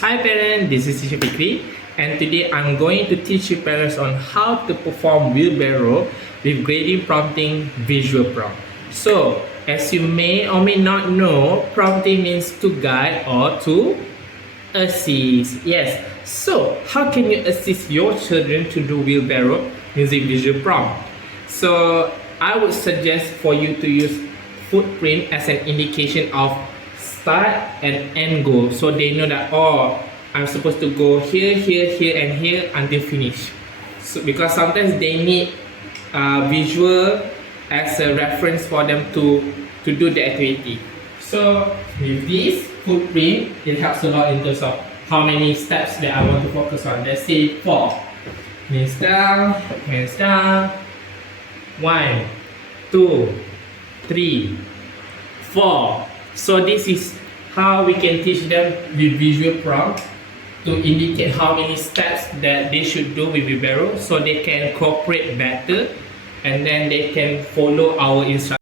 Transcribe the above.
Hi parents, this is Teacher Fikri, and today I'm going to teach you parents on how to perform wheelbarrow with grading prompting visual prompt. So, as you may or may not know, prompting means to guide or to assist. Yes. So, how can you assist your children to do wheelbarrow using visual prompt? So, I would suggest for you to use footprint as an indication of start and end goal, so they know that I'm supposed to go here, here, here, and here until finish. So because sometimes they need visual as a reference for them to do the activity. So with this footprint, it helps a lot in terms of how many steps that I want to focus on. Let's say 4. Hands down, hands down. 1, 2, 3, 4. So this is how we can teach them with visual prompt to indicate how many steps that they should do with wheelbarrow, so they can cooperate better and then they can follow our instructions.